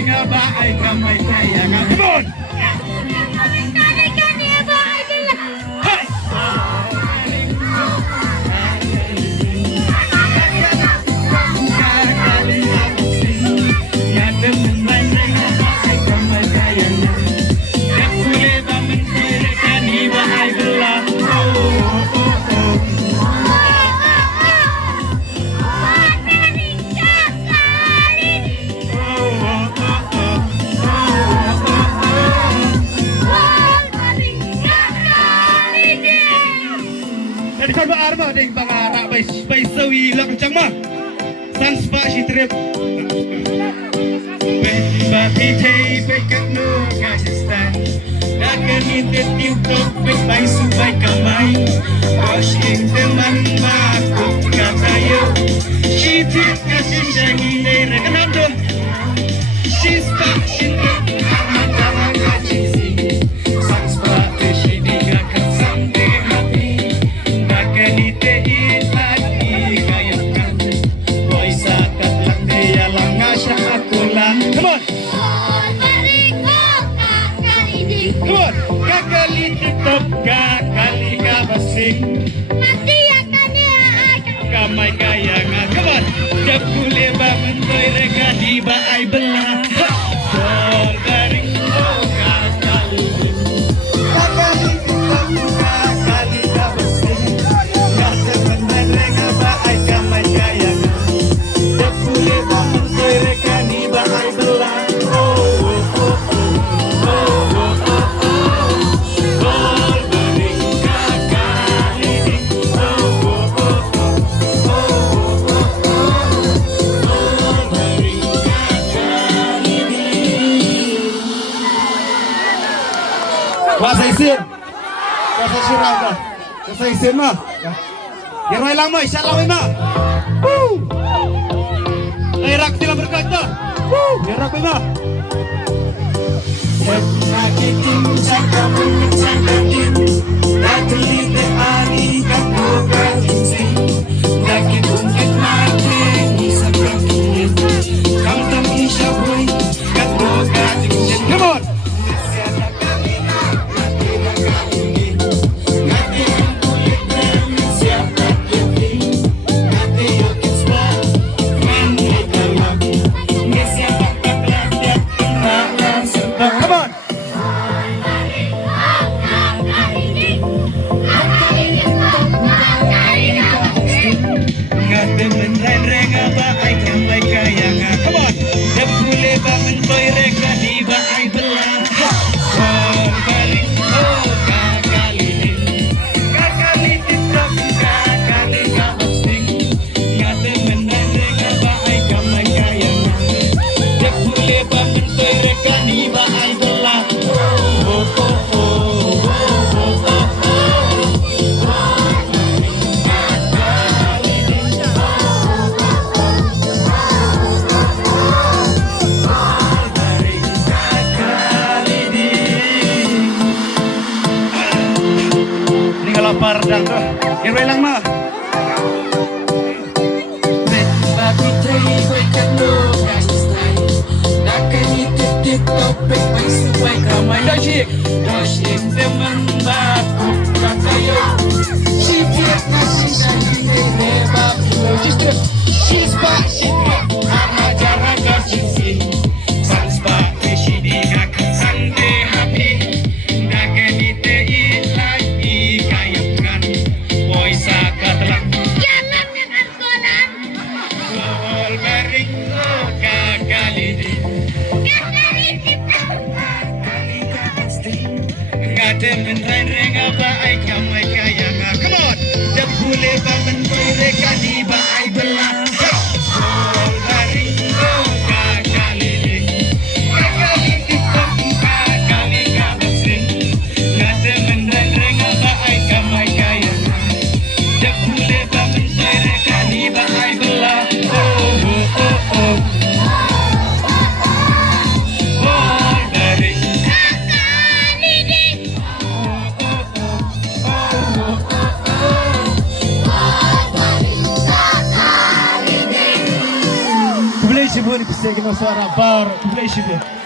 renga ba ay kamay kaya nga. Come on! Dari korba arma ding pangara bay sawi lang chang ma sang spa shi trip ba pi thei bay kat no ga shi stand da kan ni te tiu to bay su bay kamai washing the man ma ko ka tayo shi tit ka shi shangi ne re kanam do shi spa shi ma ta ma ga chi si sang spa shi di ga ka sang de happy kanite itagi kayakan boy sakat lang dia lang ngasya aku lang. Come on, come on, kakali tutup kakali kabasing mati akan ya kamay kaya nga. Come on, jab kule ba mentoy rega di ba ay belah sol garing oh kakali kakali tutup kakali kabasing Kuasa isin mah. Geroy lang mo, isa lang mo. Irak sila berkata. Irak mo. Nakikin sa kamunin sa nakin Natalite ani kapugalinsin Nakitungkit natin isa kakilin Kamtang isya boy kapugalinsin. Come on! Pardang tuh, kira lang mah. Temen lain Karşımın ipsegi no suara bar, kublai shibu.